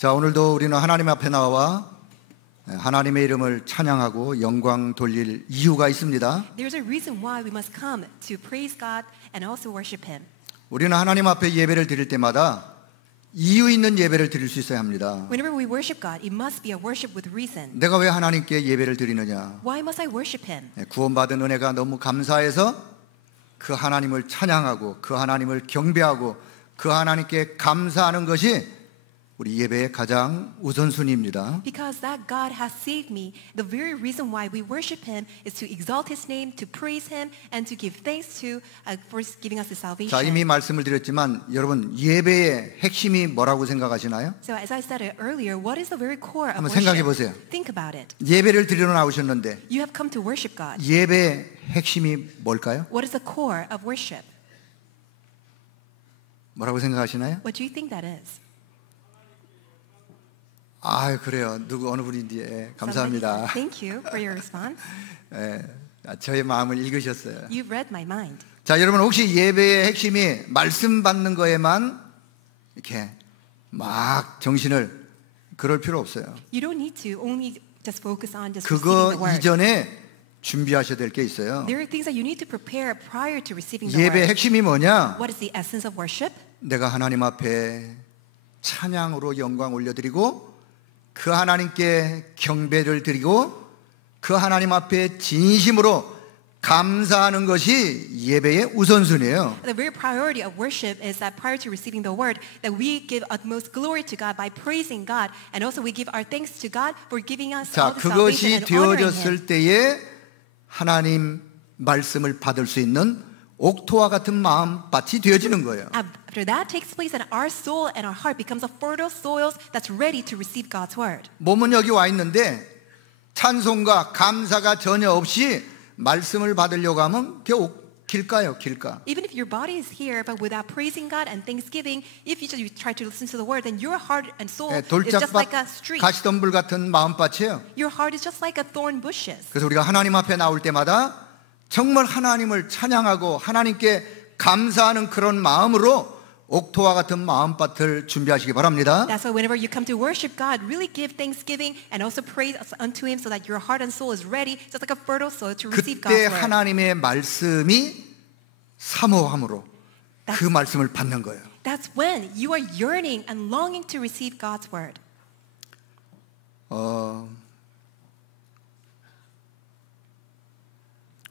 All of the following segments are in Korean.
자, 오늘도 우리는 하나님 앞에 나와 하나님의 이름을 찬양하고 영광 돌릴 이유가 있습니다. There's a reason why we must come to praise God and also worship Him. 우리는 하나님 앞에 예배를 드릴 때마다 이유 있는 예배를 드릴 수 있어야 합니다. Whenever we worship God, it must be a worship with reason. 내가 왜 하나님께 예배를 드리느냐? Why must I worship Him? 구원받은 은혜가 너무 감사해서 그 하나님을 찬양하고 그 하나님을 경배하고 그 하나님께 감사하는 것이 우리 예배의 가장 우선순위입니다. Because that God has saved me, the very reason why we worship Him is to exalt His name, to praise Him, and to give thanks to for giving us the salvation. 자, 이미 말씀을 드렸지만 여러분 예배의 핵심이 뭐라고 생각하시나요? So as I said earlier, what is the very core of 한번 worship? 생각해 보세요. Think about it. 예배를 드리러 나오셨는데 You have come to worship God. 예배의 핵심이 뭘까요? What is the core of worship? 뭐라고 생각하시나요? What do you think that is? 아, 그래요. 누구 어느 분인지 감사합니다. Thank you for your response. 저의 마음을 읽으셨어요. You've read my mind. 자, 여러분 혹시 예배의 핵심이 말씀 받는 거에만 이렇게 막 정신을 그럴 필요 없어요. You don't need to only just focus on just 그거 receiving the word. 이전에 준비하셔야 될 게 있어요. There are things that you need to prepare prior to receiving the 예배의 word. 핵심이 뭐냐? What is the essence of worship? 내가 하나님 앞에 찬양으로 영광 올려드리고 그 하나님께 경배를 드리고 그 하나님 앞에 진심으로 감사하는 것이 예배의 우선순위예요. The very priority of worship is that prior to receiving the word, that we give utmost glory to God by praising God, and also we give our thanks to God for giving us all 자, the salvation 그것이 and honoring Him. 되어졌을 때에 하나님 말씀을 받을 수 있는 옥토와 같은 마음밭이 되어지는 거예요. After that takes place, and our soul and our heart becomes a fertile soil that's ready to receive God's word. 몸은 여기 와 있는데 찬송과 감사가 전혀 없이 말씀을 받으려고 하면 그게 길까요? 길까? Even if your body is here, but without praising God and thanksgiving, if you just try to listen to the word, then your heart and soul is just like a 돌짝밭 street. 가시덤불 같은 마음밭이에요. Your heart is just like a thorn bushes. 그래서 우리가 하나님 앞에 나올 때마다 정말 하나님을 찬양하고 하나님께 감사하는 그런 마음으로 옥토와 같은 마음밭을 준비하시기 바랍니다. That's why whenever you come to worship God, really give thanksgiving and also praise unto Him so that your heart and soul is ready, just like a fertile soil to receive 그때 God's word. 하나님의 말씀이 사모함으로 그 말씀을 받는 거예요. That's when you are yearning and longing to receive God's word.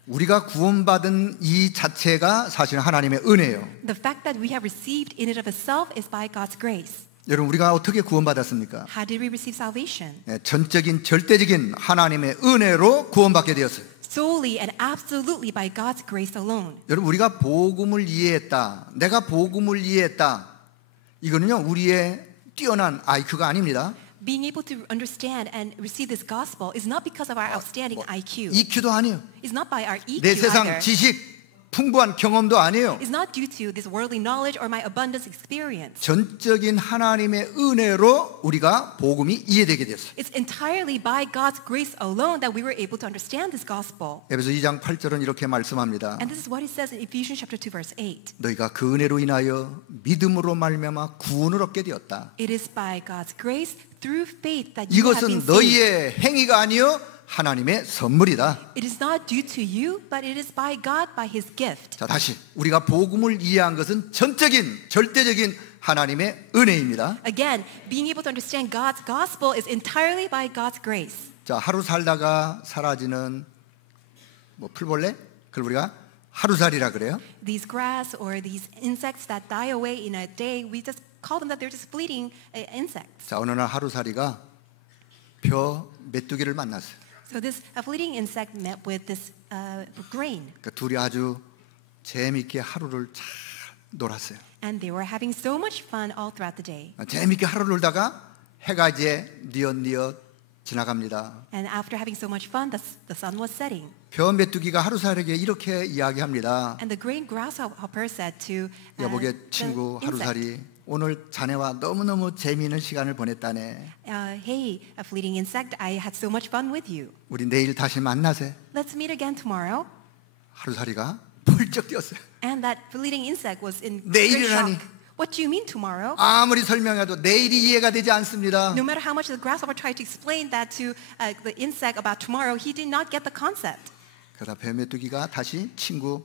우리가 구원받은 이 자체가 사실 하나님의 은혜예요. The fact that we have received in it of itself is by God's grace. 여러분 우리가 어떻게 구원받았습니까? How did we receive salvation? 전적인 절대적인 하나님의 은혜로 구원받게 되었어요. Solely and absolutely by God's grace alone. 여러분 우리가 복음을 이해했다. 내가 복음을 이해했다. 이거는요 우리의 뛰어난 IQ가 아닙니다. Being able to understand and receive this gospel is not because of our outstanding IQ. EQ도 아니에요. It's not by our EQ 내 세상 either. 지식, 풍부한 경험도 아니에요. It's not due to this worldly knowledge or my abundance experience. 전적인 하나님의 은혜로 우리가 복음이 이해되게 됐어요. It's entirely by God's grace alone that we were able to understand this gospel. 에베소 2장 8절은 이렇게 말씀합니다. And this is what it says in Ephesians chapter 2 verse 8. 너희가 그 은혜로 인하여 믿음으로 말미암아 구원을 얻게 되었다. It is by God's grace through faith that you have been 이것은 saved. 너희의 행위가 아니요 하나님의 선물이다. It is not due to you, but it is by God, by His gift. 자, 다시 우리가 복음을 이해한 것은 전적인 절대적인 하나님의 은혜입니다. Again, being able to understand God's gospel is entirely by God's grace. 자, 하루 살다가 사라지는 뭐 풀벌레? 그걸 우리가 하루살이라 그래요. These grass or these insects that die away in a day, we just call them that they're just fleeting insects. 자, 어느 날 하루살이가 벼 메뚜기를 만났어요. So this fleeting insect met with this grain. 그 둘이 아주 재미있게 하루를 잘 놀았어요. And they were having so much fun all throughout the day. 재미있게 하루를 놀다가 해가 이제 뉘엿뉘엿 지나갑니다. And after having so much fun, the sun was setting. 벼 메뚜기가 하루살이에게 이렇게 이야기합니다. And the grain grasshopper said to 여보게 the 친구 insect, 하루살이 오늘 자네와 너무너무 재미있는 시간을 보냈다네. Hey, a fleeting insect, I had so much fun with you. 우리 내일 다시 만나세. Let's meet again tomorrow. 하루살이가 펄쩍 뛰었어요. And that fleeting insect was in great 내일이라니. shock. What do you mean tomorrow? 아무리 설명해도 내일이 이해가 되지 않습니다. No matter how much the grasshopper tried to explain that to the insect about tomorrow, he did not get the concept. 그러다 뱀메뚜기가 다시 친구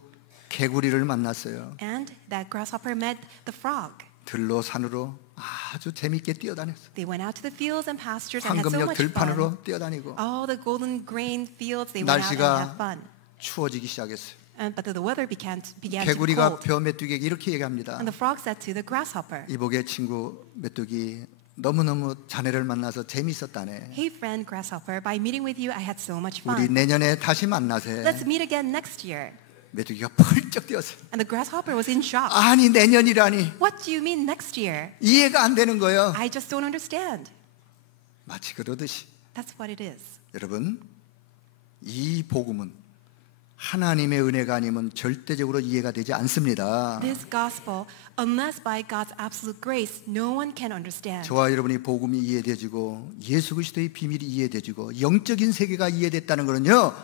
개구리를 만났어요. And that grasshopper met the frog. 들로 산으로 아주 재밌게 뛰어다녔어요. They went out to the fields and pastures and had so 황금역 much fun. 들판으로 뛰어다니고 All the golden grain fields, they went out and 날씨가 had fun. 추워지기 시작했어요. But the weather began to be 개구리가 cold. 뱀메뚜기에게 이렇게 얘기합니다. And the frog said to the grasshopper, 이복의 친구 메뚜기 너무너무 자네를 만나서 재밌었다네. Hey friend grasshopper, by meeting with you I had so much 우리 fun. 내년에 다시 만나세. Let's meet again next year. 메뚜기가 펄쩍 뛰었어요. And the grasshopper was in shock. 아니 내년이라니 What do you mean next year? 이해가 안 되는 거예요. I just don't understand. 마치 그러듯이 That's what it is. 여러분 이 복음은 하나님의 은혜가 아니면 절대적으로 이해가 되지 않습니다. This gospel, unless by God's absolute grace, no one can understand. 저와 여러분이 복음이 이해되지고 예수 그리스도의 비밀이 이해되지고 영적인 세계가 이해됐다는 것은요,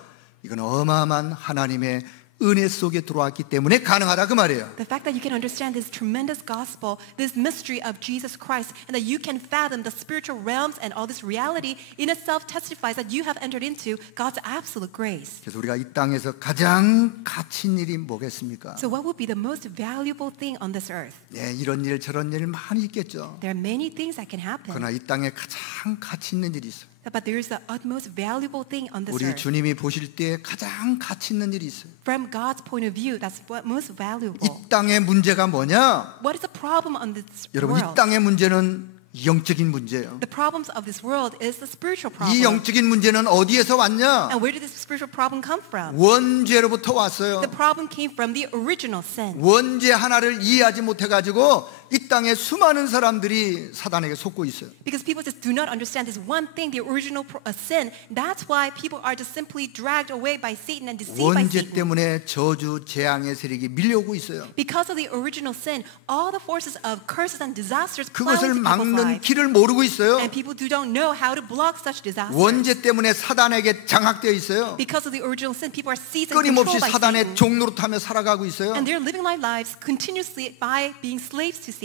이건 어마어마한 하나님의 은혜 속에 들어왔기 때문에 가능하다 그 말이에요. The fact that you can understand this tremendous gospel, this mystery of Jesus Christ, and that you can fathom the spiritual realms and all this reality in itself testifies that you have entered into God's absolute grace. 그래서 우리가 이 땅에서 가장 가치 있는 일이 뭐겠습니까? So what would be the most valuable thing on this earth? 네, 이런 일 저런 일 많이 있겠죠. There are many things that can happen, 그러나 이 땅에 가장 가치 있는 일이 있어요. but there is the utmost valuable thing on this 우리 earth. 주님이 보실 때 가장 가치 있는 일이 있어요. From God's point of view, that's what most valuable. 이 땅의 문제가 뭐냐? What is the problem on this 여러분 이 world? 땅의 문제는 영적인 문제예요. The problems of this world is the spiritual 이 problem. 영적인 문제는 어디에서 왔냐? And where did this spiritual problem come from? 원죄로부터 왔어요. The problem came from the original sin. 원죄 하나를 이해하지 못해가지고 이 땅에 수많은 사람들이 사단에게 속고 있어요. Because people just do not understand this one thing, the original sin. That's why people are just simply dragged away by Satan and deceived by 원죄 Satan. 때문에 저주 재앙의 세력이 밀려오고 있어요. Because of the original sin, all the forces of curses and disasters flow 그것을 into people's 막는 lives. 길을 모르고 있어요. And people don't know how to block such disasters. 원죄 때문에 사단에게 장악되어 있어요. Because of the original sin, people are seized and 끊임없이 controlled by 사단의 Satan. 종노릇하며 살아가고 있어요. And they're living their lives continuously by being slaves to Satan.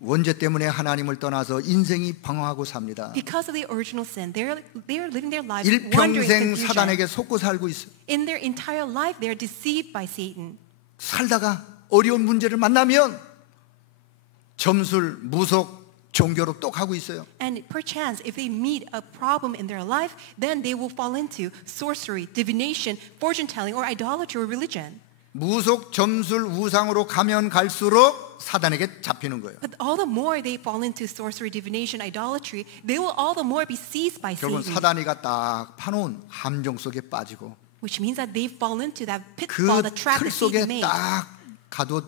원죄 때문에 하나님을 떠나서 인생이 방황하고 삽니다. Because of the original sin, they're living their lives wandering 일평생 in confusion. 사단에게 속고 살고 있어요. In their entire life, they're deceived by Satan. 살다가 어려운 문제를 만나면 점술, 무속, 종교로 또 가고 있어요. And perchance, if they meet a problem in their life, then they will fall into sorcery, divination, fortune-telling, or idolatry or religion. 무속, 점술, 우상으로 가면 갈수록 사단에게 잡히는 거예요. But all the more they fall into sorcery, divination, idolatry, they will all the more be seized by 결국은 Satan. 사단이가 딱 파놓은 함정 속에 빠지고 Which means that they fall into that 그 pitfall, the trap 틀 that Satan 속에 made. 딱 가도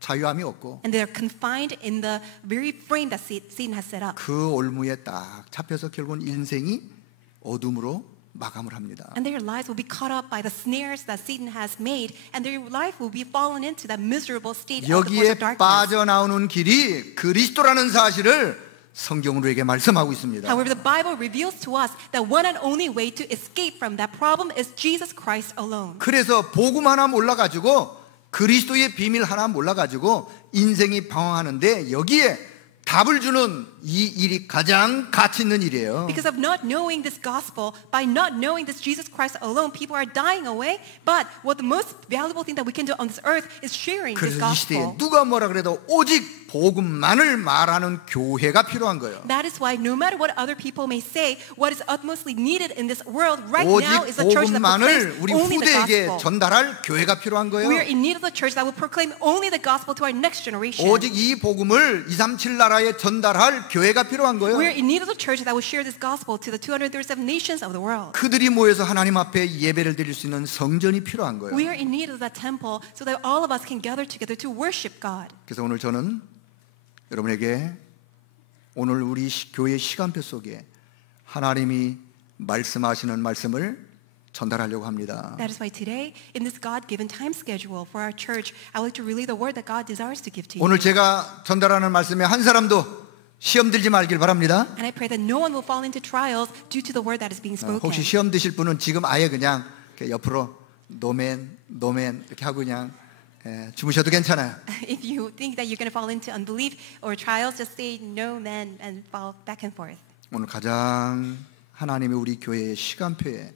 자유함이 없고 And they're confined in the very frame that Satan has set up. 그 올무에 딱 잡혀서 결국은 인생이 어둠으로 마감을 합니다. And their lives will be caught up by the snares that Satan has made, and their life will be fallen into that miserable state of the force 여기에 of darkness. 빠져나오는 길이 그리스도라는 사실을 성경으로 우리에게 말씀하고 있습니다. However, the Bible reveals to us that one and only way to escape from that problem is Jesus Christ alone. 그래서 복음 하나 몰라가지고 그리스도의 비밀 하나 몰라가지고 인생이 방황하는데 여기에 답을 주는 이 일이 가장 가치 있는 일이에요. Because of not knowing this gospel, by not knowing this Jesus Christ alone, people are dying away. But what the most valuable thing that we can do on this earth is sharing this 그래서 이 시대에 gospel. 누가 뭐라 그래도 오직 복음만을 말하는 교회가 필요한 거예요. That is why no matter what other people may say, what is utmostly needed in this world right 오직 now is a church that 복음만을 proclaims 우리 only the 후대에게 gospel. 전달할 교회가 필요한 거예요. We are in need of a church that will proclaim only the gospel to our next generation. 오직 이 복음을 237 나라에 전달할 교회가 필요한 거예요. We are in need of a church that will share this gospel to the 237 nations of the world. 그들이 모여서 하나님 앞에 예배를 드릴 수 있는 성전이 필요한 거예요. We are in need of that temple so that all of us can gather together to worship God. 그래서 오늘 저는 여러분에게 오늘 우리 교회 시간표 속에 하나님이 말씀하시는 말씀을 전달하려고 합니다. That is why today, in this God-given time schedule for our church, I would like to relay the word that God desires to give to you. 오늘 제가 전달하는 말씀에 한 사람도 시험 들지 말길 바랍니다. And I pray that no one will fall into trials due to the word that is being spoken. 혹시 시험 드실 분은 지금 아예 그냥 이렇게 옆으로 노멘 이렇게 하고 그냥 주무셔도 괜찮아요. If you think that you're going to fall into unbelief or trials, just say no, man, and fall back and forth. 오늘 가장 하나님이 우리 교회의 시간표에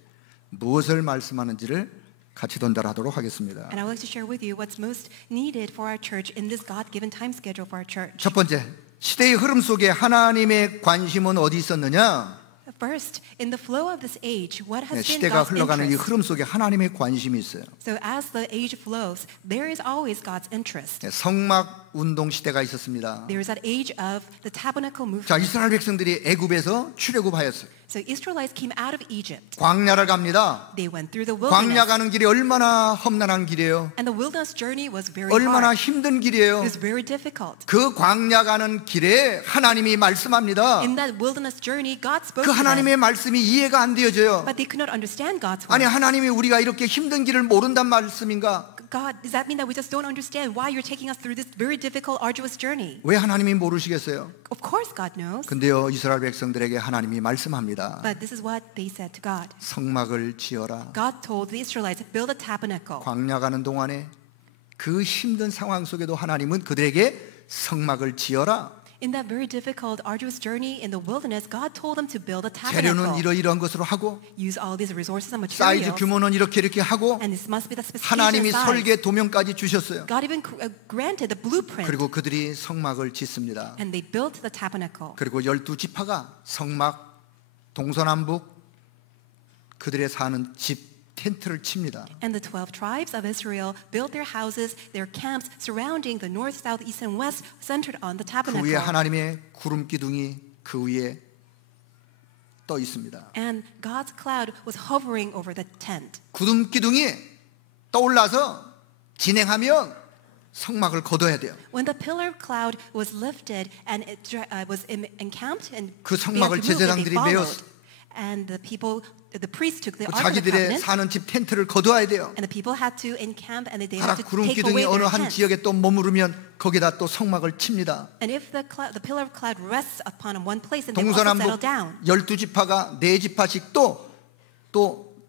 무엇을 말씀하는지를 같이 전달하도록 하겠습니다. And I would like to share with you what's most needed for our church in this God-given time schedule for our church. 첫 번째, 시대의 흐름 속에 하나님의 관심은 어디 있었느냐? First, in the flow of this age, what has been 시대가 God's 흘러가는 이 interest? 흐름 속에 하나님의 관심이 있어요. So as the age flows, there is always God's interest. 성막 운동 시대가 있었습니다. There is that age of the tabernacle 자, movement. 이스라엘 백성들이 애굽에서 출애굽하였어요. So Israelites came out of Egypt. 광야를 갑니다. They went through the 광야 wilderness. 가는 길이 얼마나 험난한 길이에요. And the wilderness journey was very 얼마나 hard. 힘든 길이에요. It was very difficult. 그 광야 가는 길에 하나님이 말씀합니다. In that wilderness journey, God spoke 그 to them. 하나님의 말씀이 이해가 안 되어져요. But they could not understand God's 아니, word. 하나님이 우리가 이렇게 힘든 길을 모른단 말씀인가? God, does that mean that we just don't understand why you're taking us through this very difficult, arduous journey? 왜 하나님이 모르시겠어요? Of course God knows. 근데요, 이스라엘 백성들에게 하나님이 말씀합니다. But this is what they said to God. 성막을 지어라. God told the Israelites, build a tabernacle. 광야 가는 동안에 그 힘든 상황 속에도 하나님은 그들에게 성막을 지어라. In that very difficult, arduous journey in the wilderness, God told them to build a 재료는 tabernacle. 이러이러한 것으로 하고 Use all these resources and 사이즈 materials. 규모는 이렇게 하고 And this must be the specification 하나님이 size. 설계 도면까지 주셨어요. God even granted the blueprint. 그리고 그들이 성막을 짓습니다. And they built the tabernacle. 그리고 12지파가 성막 동서남북 그들의 사는 집 텐트를 칩니다. And the 12 tribes of Israel built their houses, their camps surrounding the north, south, east, and west, centered on the 그 tabernacle. 위에 하나님의 구름 기둥이 그 위에 떠 있습니다. And God's cloud was hovering over the tent. 구름 기둥이 떠올라서 진행하면 성막을 거둬야 돼요. When the pillar of cloud was lifted and it was encamped, and 그 they had 성막을 to move it, they 제사장들이 followed. 메었어. And the people, the priests took the ark of the 자기들의 covenant, 사는 집 텐트를 거둬야 돼요. and the people had to encamp, and they 가라 had to 구름 take 기둥이 away 어느 their 한 tents. 지역에 또 머무르면 거기다 또 성막을 칩니다. And if the pillar of cloud rests upon one place, and they also settle 동서남북 down. 12지파가 4지파씩 또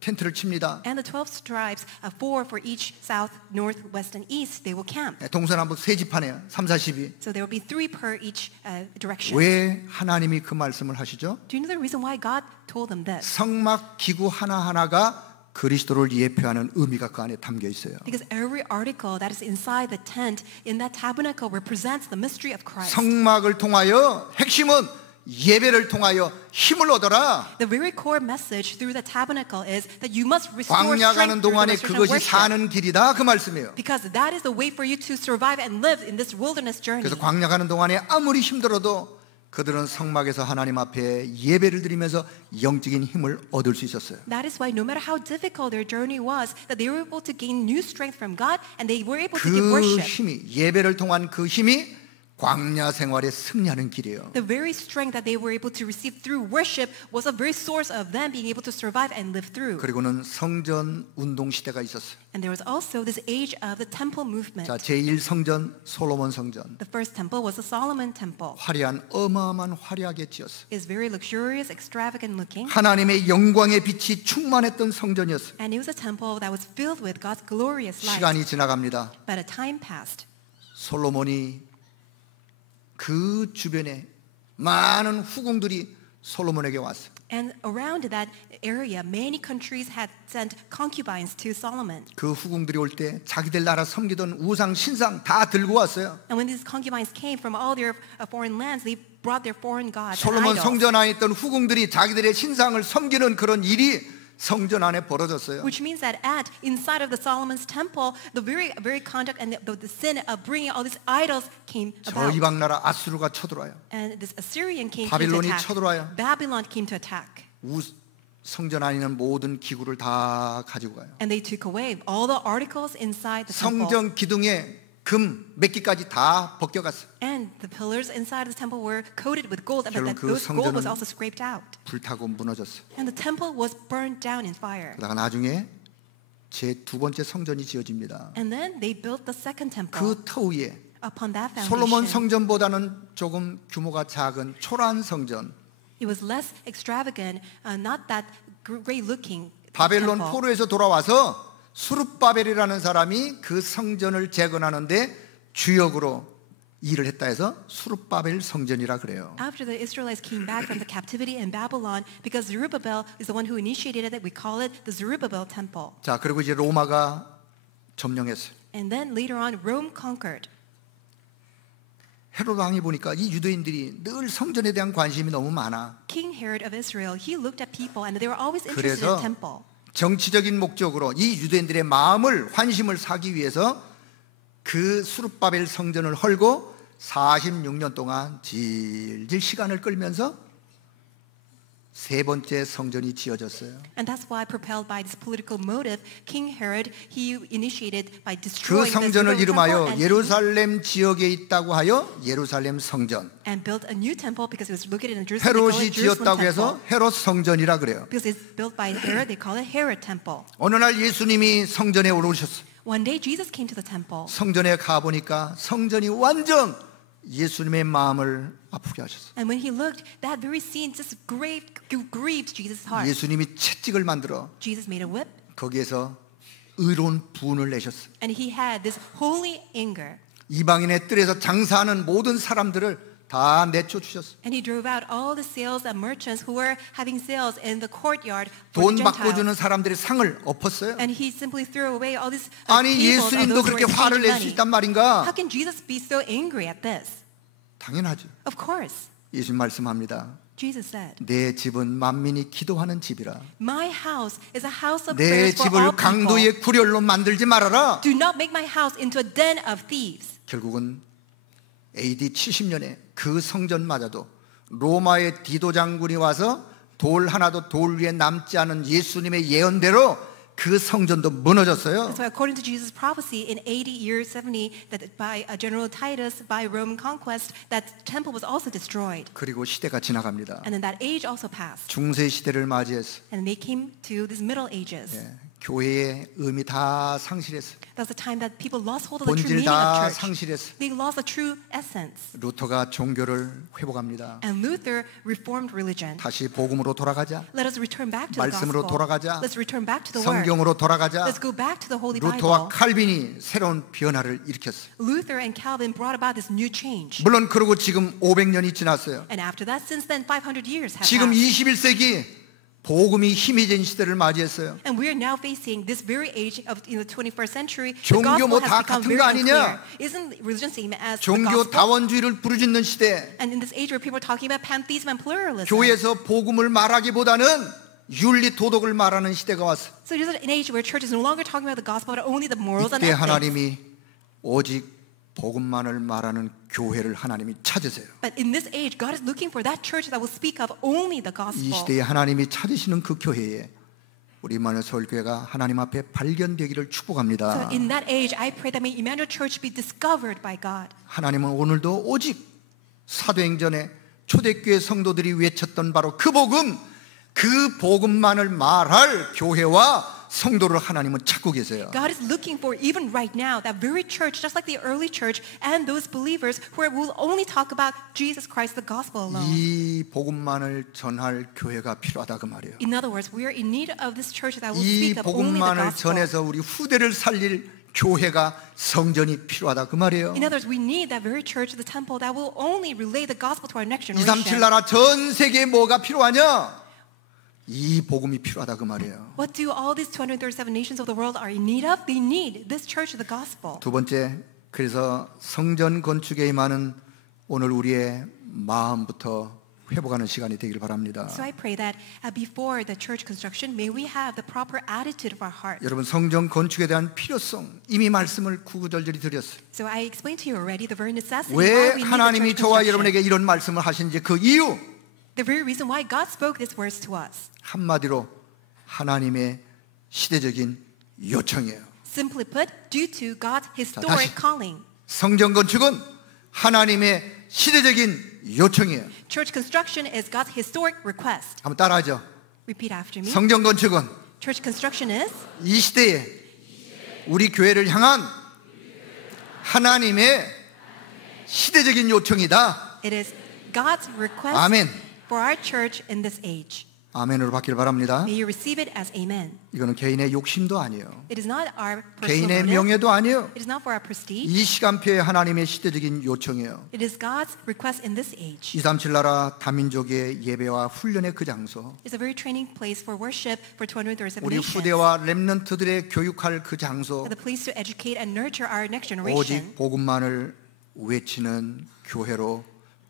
텐트를 칩니다. And the 12 tribes, 4 for each south, north, west, and east, they will camp. 동서남북 3지파네요. 3, 4, 12. So there will be 3 per each direction. 왜 하나님이 그 말씀을 하시죠? Do you know the reason why God told them this? 성막 기구 하나하나가 그리스도를 예표하는 의미가 그 안에 담겨 있어요. Because every article that is inside the tent in that tabernacle represents the mystery of Christ. 성막을 통하여 핵심은 예배를 통하여 힘을 얻어라. The very core message through the tabernacle is that you must restore 광야 가는 strength through the 동안에 restoration of 그것이 worship. 사는 길이다 그 말씀이에요. Because that is the way for you to survive and live in this wilderness journey. 그래서 광야 가는 동안에 아무리 힘들어도 그들은 성막에서 하나님 앞에 예배를 드리면서 영적인 힘을 얻을 수 있었어요. That is why no matter how difficult their journey was, that they were able to gain new strength from God and they were able to give 그 worship. 힘이 예배를 통한 그 힘이 광야 생활에 승리하는 길이에요. The very strength that they were able to receive through worship was a very source of them being able to survive and live through. 그리고는 성전 운동 시대가 있었어요. And there was also this age of the temple movement. 자, 제1성전 솔로몬 성전. The first temple was the Solomon temple. 화려한 어마어마한 화려하게 지었어요. It's very luxurious, extravagant looking. 하나님의 영광의 빛이 충만했던 성전이었어요. And it was a temple that was filled with God's glorious light. 시간이 지나갑니다. But a time passed. 솔로몬이 그 주변에 많은 후궁들이 솔로몬에게 왔어요. And around that area, many countries had sent concubines to Solomon. 그 후궁들이 올 때 자기들 나라 섬기던 우상 신상 다 들고 왔어요. And when these concubines came from all their foreign lands, they brought their foreign gods and 솔로몬 idols. 성전 안에 있던 후궁들이 자기들의 신상을 섬기는 그런 일이 성전 안에 벌어졌어요. Which means that inside of the Solomon's temple, the very conduct and the sin of bringing all these idols came 저 about. 이방 나라 아수르가 쳐들어와요. And this Assyrian came to 바빌론이 attack. 쳐들어와요. Babylon came to attack. 성전 안에 있는 모든 기구를 다 가지고 가요. And they took away all the articles inside the temple. 성전 기둥에 금 몇 개까지 다 벗겨갔어요. And the pillars inside the temple were coated with gold, but 결국 that 그 those gold was 성전은 also scraped out. 불타고 무너졌어요. And the temple was burned down in fire. 그러다가 나중에 제 두 번째 성전이 지어집니다. And then they built the second temple. 그 터 위에 Upon that 솔로몬 foundation, 성전보다는 조금 규모가 작은 초라한 성전, it was less extravagant, not that great looking 바벨론 temple. 포로에서 돌아와서 수룹바벨이라는 사람이 그 성전을 재건하는데 주역으로 일을 했다 해서 수룹바벨 성전이라 그래요. After the Israelites came back from the captivity in Babylon, because Zerubbabel is the one who initiated it, we call it the Zerubbabel temple. 자, 그리고 이제 로마가 점령했어요. And then later on, Rome conquered. 헤롯 왕이 보니까 이 유대인들이 늘 성전에 대한 관심이 너무 많아. King Herod of Israel, he looked at people and they were always interested 그래서 in temple. 정치적인 목적으로 이 유대인들의 마음을 환심을 사기 위해서 그 수룹바벨 성전을 헐고 46년 동안 질질 시간을 끌면서 세 번째 성전이 지어졌어요. And that's why, propelled by this political motive, King Herod, he initiated by 그 destroying the 성전을 Zerubbabel 이름하여 temple and 예루살렘 지역에 있다고 하여 예루살렘 성전. and built a new temple because it was located in Jerusalem. They call 헤롯이 it Jerusalem 지었다고 해서 temple. 헤롯 성전이라 그래요. Because it's built by Herod, they call it Herod temple. 어느 날 예수님이 성전에 오르셨어요. One day Jesus came to the temple. 성전에 가보니까 성전이 완전 예수님의 마음을 아프게 하셨어요. And when he looked, that very scene just grieved Jesus' heart. 예수님이 채찍을 만들어 Jesus made a whip, 거기에서 의로운 분을 내셨어요. and he had this holy anger. 이방인의 뜰에서 장사하는 모든 사람들을 다 내쫓으셨어요. And he drove out all the sales and merchants who were having sales in the courtyard for 돈 the 바꿔주는 Gentiles. 사람들의 상을 엎었어요. And he simply threw away all these 아니 tables of 예수님도 those who 그렇게 were 화를 낼 수 exchanging 있단 money. 말인가? How can Jesus be so angry at this? 당연하죠. Of course. 예수님 말씀합니다. Jesus said, 내 집은 만민이 기도하는 집이라. my house is a house of 내 prayers for all 집을 people. 강도의 구렬로 만들지 말아라. Do not make my house into a den of thieves. 결국은 AD 70년에 그 성전마저도 로마의 디도 장군이 와서 돌 하나도 돌 위에 남지 않은 예수님의 예언대로 그 성전도 무너졌어요. So according to Jesus' prophecy in AD year 70, that by General Titus, by Roman conquest, that temple was also destroyed. 그리고 시대가 지나갑니다. And then that age also passed. 중세 시대를 맞이해서 And they came to these Middle Ages. 교회의 의미 다 상실했어요. That's the time that people lost hold of the true 본질 meaning of 다 church. 상실했어요. They lost the true essence. 루터가 종교를 회복합니다. And Luther reformed religion. 다시 복음으로 돌아가자. Let us return back to the 말씀으로 gospel. 돌아가자. Let's return back to the word. 성경으로 돌아가자. Let's go back to the Holy 루터와 Bible. 칼빈이 새로운 변화를 일으켰어요. Luther and Calvin brought about this new change. 물론 그러고 지금 500년이 지났어요. And after that, since then, 500 years have 지금 passed. 21세기 복음이 힘이진 시대를 맞이했어요. And we are now facing this very age of the 21st century. The 종교 gospel 뭐 has 다 become 같은 very 거 아니냐? unclear. Isn't religion same as the 종교 gospel? 다원주의를 부르짖는 시대. And in this age where people are talking about pantheism and pluralism. 교회에서 복음을 말하기보다는 윤리 도덕을 말하는 시대가 왔어요. So it is an age where church is no longer talking about the gospel, but only the morals and 이때 ethics. 하나님이 오직 복음만을 말하는 교회를 하나님이 찾으세요. But in this age, God is looking for that church that will speak of only the 이 gospel. 시대에 하나님이 찾으시는 그 교회에 우리 임마누엘 서울교회가 하나님 앞에 발견되기를 So 축복합니다. in that age, I pray that may Emmanuel Church be discovered by God. 하나님은 오늘도 오직 사도행전에 초대교회 성도들이 외쳤던 바로 그 복음, 그 복음만을 말할 교회와 성도를 하나님은 찾고 계세요. God is looking for, even right now, that very church, just like the early church, and those believers who will only talk about Jesus Christ, the gospel alone. 이 복음만을 전할 교회가 필요하다 그 말이에요. In other words, we are in need of this church that will 이 speak of only the 복음만을 gospel. 전해서 우리 후대를 살릴 교회가 성전이 필요하다 그 말이에요. In other words, we need that very church, the temple, that will only relay the gospel to our next 237 generation. 나라 전 세계에 뭐가 필요하냐? 이 복음이 필요하다 그 말이에요. What do all these 237 nations of the world are in need of? They need this church, the gospel. 두 번째, 그래서 성전 건축에 임하는 오늘 우리의 마음부터 회복하는 시간이 되길 바랍니다. So I pray that before the church construction, may we have the proper attitude of our heart. 여러분 성전 건축에 대한 필요성 이미 말씀을 구구절절히 드렸어요. So I explained to you already the very necessity 왜 why we need the 하나님이 church 저와 construction. 여러분에게 이런 말씀을 하신지 그 이유 The very reason why God spoke these words to us. 한마디로 하나님의 시대적인 요청이에요. Simply put, due to God's 다시. historic calling. 성전 건축은 하나님의 시대적인 요청이에요. Church construction is God's historic request. 한번 따라하죠. Repeat after me. 성전 건축은 Church construction is 이 시대에 우리 교회를 향한 하나님의 시대적인 요청이다. it is God's request 아멘. for our church in this age. 아멘으로 받기를 바랍니다. May you receive it as amen. 이거는 개인의 욕심도 아니에요. It is not our personal 개인의 motive. 명예도 아니에요. It is not for our prestige. 이 시간표에 하나님의 시대적인 요청이에요. It is God's request in this age. 237 나라 다민족의 예배와 훈련의 그 장소, It's a very training place for worship for 237 우리 nations. 후대와 렘넌트들의 교육할 그 장소, The place to educate and nurture our next 오직 generation. 복음만을 외치는 교회로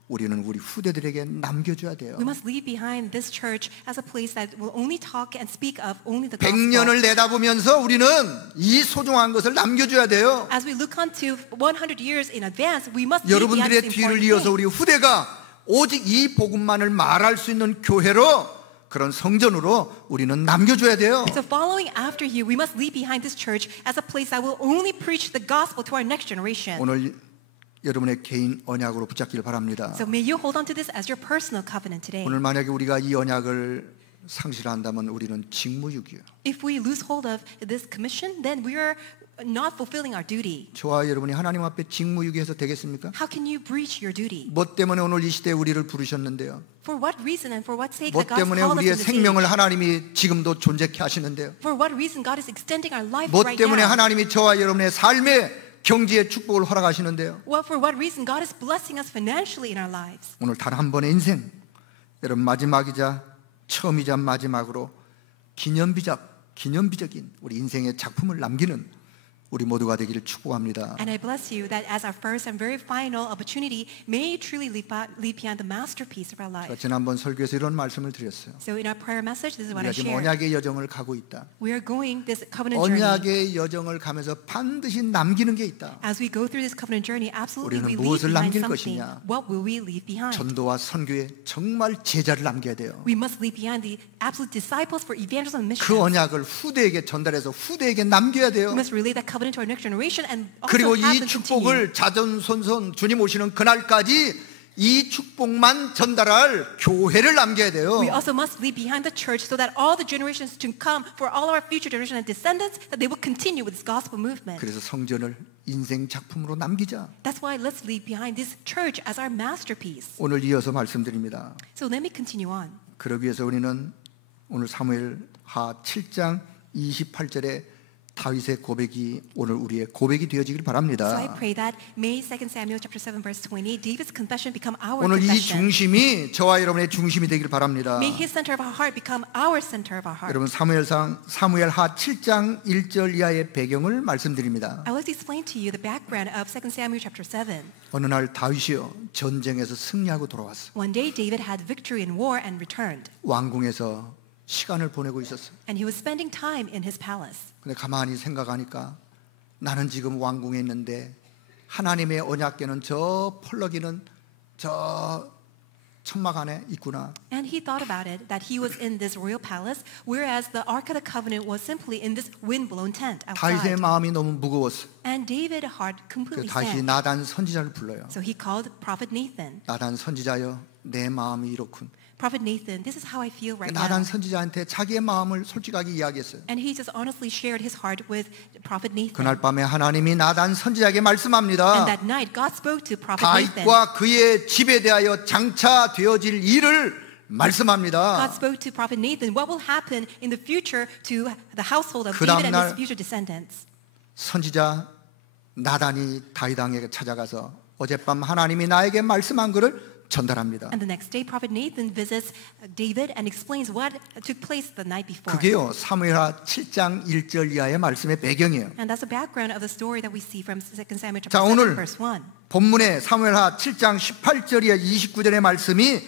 우리는 우리 후대들에게 남겨줘야 돼요. We must leave behind this church as a place that will only talk and speak of only the gospel. 100년을 내다보면서 우리는 이 소중한 것을 남겨줘야 돼요. As we look onto 100 years in advance, we must leave behind 여러분들의 this 뒤를 important 이어서 thing. 우리 후대가 오직 이 복음만을 말할 수 있는 교회로, 그런 성전으로 우리는 남겨줘야 돼요. So following after you, we must leave behind this church as a place that will only preach the gospel to our next generation. 오늘 여러분의 개인 언약으로 붙잡기를 바랍니다. So may you hold on to this as your personal covenant today. 오늘 만약에 우리가 이 언약을 상실한다면 우리는 직무유기예요. If we lose hold of this commission, then we are not fulfilling our duty. 저와 여러분이 하나님 앞에 직무유기해서 되겠습니까? How can you breach your duty? 뭐 때문에 오늘 이 시대에 우리를 부르셨는데요? For what reason and for what sake 뭐 that God 때문에 called us 우리의 in this 생명을 age? 하나님이 지금도 존재케 하시는데요? For what reason God is extending our life 뭐 right 때문에 now? 하나님이 저와 여러분의 삶의 경제의 축복을 허락하시는데요? Well, for what reason God is blessing us financially in our lives? 오늘 단 한 번의 인생, 여러분 마지막이자 처음이자 마지막으로 기념비적인 우리 인생의 작품을 남기는 우리 모두가 되기를 축복합니다. And I bless you that as our first and very final opportunity, may you truly leave behind the masterpiece of our 제가 life. 지난번 설교에서 이런 말씀을 드렸어요. So in our prayer message, this is what 우리가 I 지금 shared. 언약의 여정을 가고 있다. We are going this covenant journey. 언약의 여정을 가면서 반드시 남기는 게 있다. As we go through this covenant journey, absolutely 우리는 we leave 무엇을 behind 남길 something. 것이냐? What will we leave behind? 전도와 선교에 정말 제자를 남겨야 돼요. We must leave behind the absolute disciples for evangelism and mission. 그 언약을 후대에게 전달해서 후대에게 남겨야 돼요. We must relay that covenant to our next generation and 그리고 also have 이 them continue. 축복을 자전손손 주님 오시는 그날까지 이 축복만 전달할 교회를 남겨야 돼요. We also must leave behind the church so that all the generations to come, for all our future generations and descendants, that they will continue with this gospel movement. 그래서 성전을 인생 작품으로 남기자. That's why let's leave behind this church as our masterpiece. 오늘 이어서 말씀드립니다. So let me continue on. 그러기 위해서 우리는 오늘 사무엘하 7장 28절에 다윗의 고백이 오늘 우리의 고백이 되어지길 So I 바랍니다. pray that may 2 Samuel chapter 7 verse 20, David's confession become our 오늘 이 confession. 중심이 저와 여러분의 중심이 되길 바랍니다. May his center of our heart become our center of our heart. 여러분 사무엘하 7장 1절 이하의 배경을 말씀드립니다. I will explain to you the background of 2 Samuel chapter 7. 어느 날 다윗이요 전쟁에서 승리하고 돌아왔어. One day David had victory in war and returned. 왕궁에서 시간을 보내고 있었어. And he was spending time in his palace. 근데 가만히 생각하니까 나는 지금 왕궁에 있는데 하나님의 언약궤는 저 펄럭이는 저 천막 안에 있구나. And he thought about it, that he was in this royal palace, whereas the Ark of the Covenant was simply in this wind-blown tent 다윗의 outside. 마음이 너무 무거웠어. And David's heart 그 completely 다시 sank. 나단 선지자를 불러요. So he called Prophet Nathan. 나단 선지자여 내 마음이 이렇군. Prophet Nathan, this is how I feel right 나단 now. 선지자한테 자기의 마음을 솔직하게 이야기했어요. And he just honestly shared his heart with Prophet Nathan. 그날 밤에 하나님이 나단 선지자에게 And 말씀합니다. that night, God spoke to Prophet Nathan. 다윗과 그의 집에 대하여 장차 되어질 일을 말씀합니다. God spoke to Prophet Nathan what will happen in the future to the household of 그 David and 다음날 his future descendants. 선지자 나단이 다윗 왕에게 찾아가서 어젯밤 하나님이 나에게 말씀한 것을 전달합니다. And the next day, Prophet Nathan visits David and explains what took place the night before. 그게요 사무엘하 7장 1절 이하의 말씀의 배경이에요. And that's the background of the story that we see from 2 Samuel 자, chapter 7 오늘 verse 1. 본문의 사무엘하 7장 18절 이하 29절의 말씀이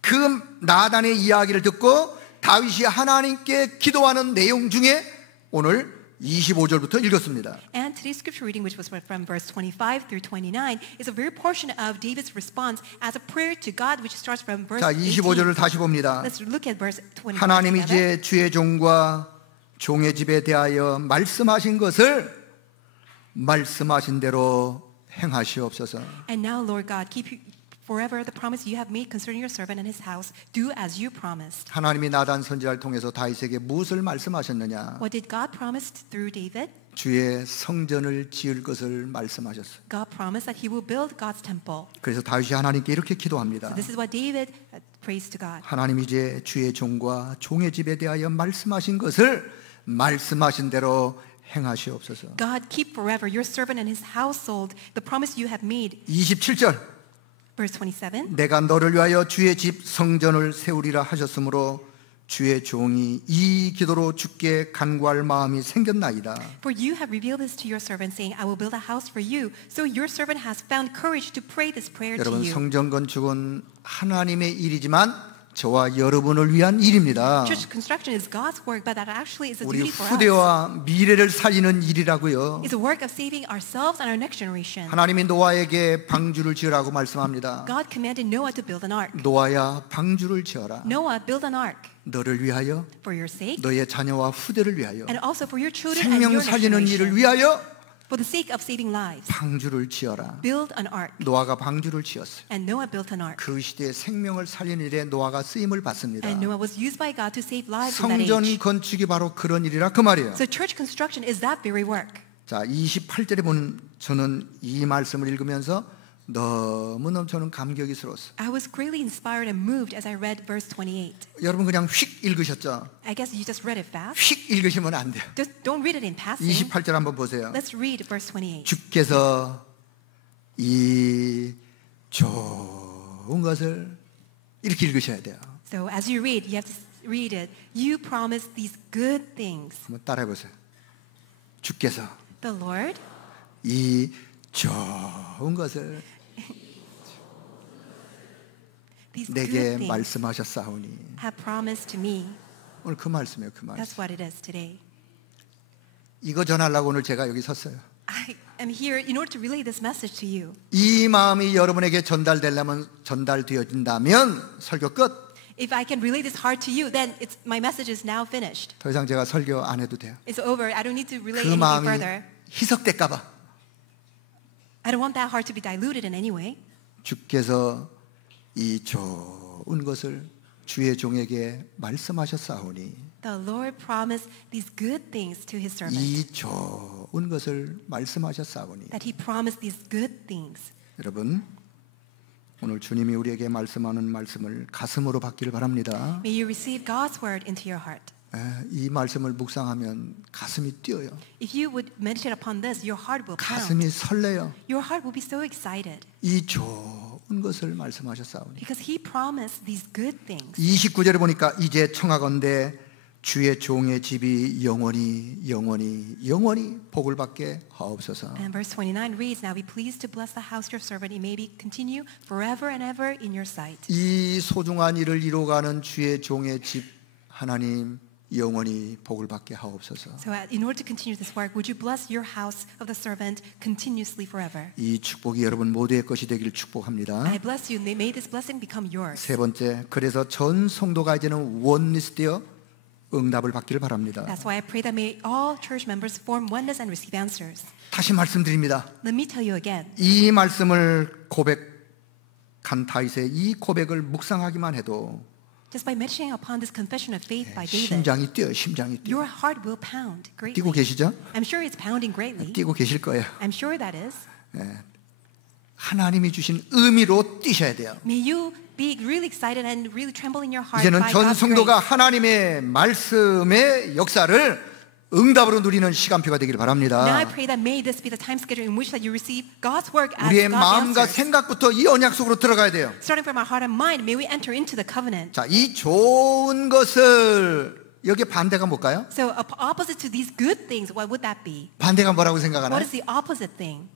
그 나단의 이야기를 듣고 다윗이 하나님께 기도하는 내용 중에 오늘 25절부터 읽었습니다. And today's scripture reading, which was from verse 25 through 29, is a very portion of David's response as a prayer to God, which starts from verse 자, 18. 25절을 다시 봅니다. Let's look at verse 25 하나님 together. 이제 주의 종과 종의 집에 대하여 말씀하신 것을 말씀하신 대로 행하시옵소서. And now, Lord God, keep forever the promise you have made concerning your servant and his house. Do as you promised. 하나님이 나단 선지자를 통해서 다윗에게 무엇을 말씀하셨느냐? What did God promise through David? 주의 성전을 지을 것을 말씀하셨어요. God promised that He will build God's temple. 그래서 다윗이 하나님께 이렇게 기도합니다. So this is what David prays to God. 하나님 이제 주의 종과 종의 집에 대하여 말씀하신 것을 말씀하신 대로 행하시옵소서. God, keep forever your servant and his household the promise you have made. 27절 Verse 27. 내가 너를 위하여 주의 집 성전을 세우리라 하셨으므로 주의 종이 이 기도로 주께 간구할 마음이 생겼나이다. For you have revealed this to your servant, saying, I will build a house for you. So your servant has found courage to pray this prayer to 여러분 you. 성전 건축은 하나님의 일이지만 저와 여러분을 위한 일입니다. Church construction is God's work, but that actually is a 우리 duty for us. 후대와 미래를 살리는 일이라고요. It's a work of saving ourselves and our next generation. 하나님이 노아에게 방주를 지으라고 말씀합니다. God commanded Noah to build an ark. 노아야 방주를 지어라. Noah, build an ark 너를 위하여 for your sake 너의 자녀와 후대를 위하여 and also for your children and 생명 your next 살리는 일을 generation. 위하여 For the sake of saving lives, 방주를 지어라. build an ark. 노아가 방주를 지었어요. And Noah built an ark. 그 시대에 생명을 살리는 일에 노아가 쓰임을 받습니다. And Noah was used by God to save lives in that 성전 age. 건축이 바로 그런 일이라 그 말이에요. So church construction is that very work. 자, 28절에 보는 저는 이 말씀을 읽으면서 너무너무 저는 감격이스러웠어요. I was greatly inspired and moved as I read verse 28. 여러분 그냥 휙 읽으셨죠? I guess you just read it fast. 휙 읽으시면 안 돼요. Just don't read it in passing. 28절 한번 보세요. Let's read verse 28. 주께서 이 좋은 것을 이렇게 읽으셔야 돼요. So as you read, you have to read it. You promise these good things. 한번 따라해 보세요. 주께서 The Lord 이 좋은 것을 these 내게 good things 말씀하셨사오니. have promised to me. 오늘 그 말씀이에요. 그 말씀. That's what it is today. 이거 전하려고 오늘 제가 여기 섰어요. I am here in order to relay this message to you. 이 마음이 여러분에게 전달되어진다면 설교 끝. If I can relay this heart to you, then my message is now finished. 더 이상 제가 설교 안 해도 돼요. It's over. I don't need to relay 그 anything 마음이 further. 희석될까 봐. I don't want that heart to be diluted in any way. 주께서 이 좋은 것을 주의 종에게 말씀하셨사오니 The Lord promised these good things to his servant. 이 좋은 것을 말씀하셨사오니 That he promised these good things. 여러분 오늘 주님이 우리에게 말씀하는 말씀을 가슴으로 받기를 바랍니다. May you receive God's word into your heart. 이 말씀을 묵상하면 가슴이 뛰어요. If you would meditate upon this, your heart will pound. 가슴이 설레요. Your heart will be so excited 이 좋은 것을 말씀하셨사오니 because he promised these good things. 29절에 보니까 이제 청하건대 주의 종의 집이 영원히 복을 받게 하옵소서. And verse 29 reads, Now be pleased to bless the house of your servant. It may be continue forever and ever in your sight. 이 소중한 일을 이루어가는 주의 종의 집 하나님 영원히 복을 받게 하옵소서. So in order to continue this work, would you bless your house of the servant continuously forever? 이 축복이 여러분 모두의 것이 되기를 축복합니다. I bless you. May this blessing become yours. 세 번째, 그래서 전 성도가 이제는 원리스되어 응답을 받기를 바랍니다. That's why I pray that may all church members form oneness and receive answers. 다시 말씀드립니다. Let me tell you again. 이 말씀을 고백한 다윗의 이 고백을 묵상하기만 해도 Just by meditating upon this confession of faith by David, 심장이 뛰어요. 심장이 뛰어. your heart will pound greatly. 뛰고 계시죠? I'm sure it's pounding greatly. 뛰고 계실 거예요. I'm sure that is. 하나님이 주신 의미로 뛰셔야 돼요. May you be really excited and really tremble in your heart 이제는 by 전 God's 성도가 grace. 하나님의 말씀의 역사를 응답으로 누리는 시간표가 되기를 Now I 바랍니다. pray that may this be the time schedule in which that you receive God's work as 우리의 God 마음과 answers. 생각부터 이 언약 속으로 들어가야 돼요. Starting from our heart and mind, may we enter into the covenant. 자, 이 좋은 것을 여기 반대가 뭘까요? So opposite to these good things, what would that be? 반대가 뭐라고 What 생각하나요? is the opposite thing?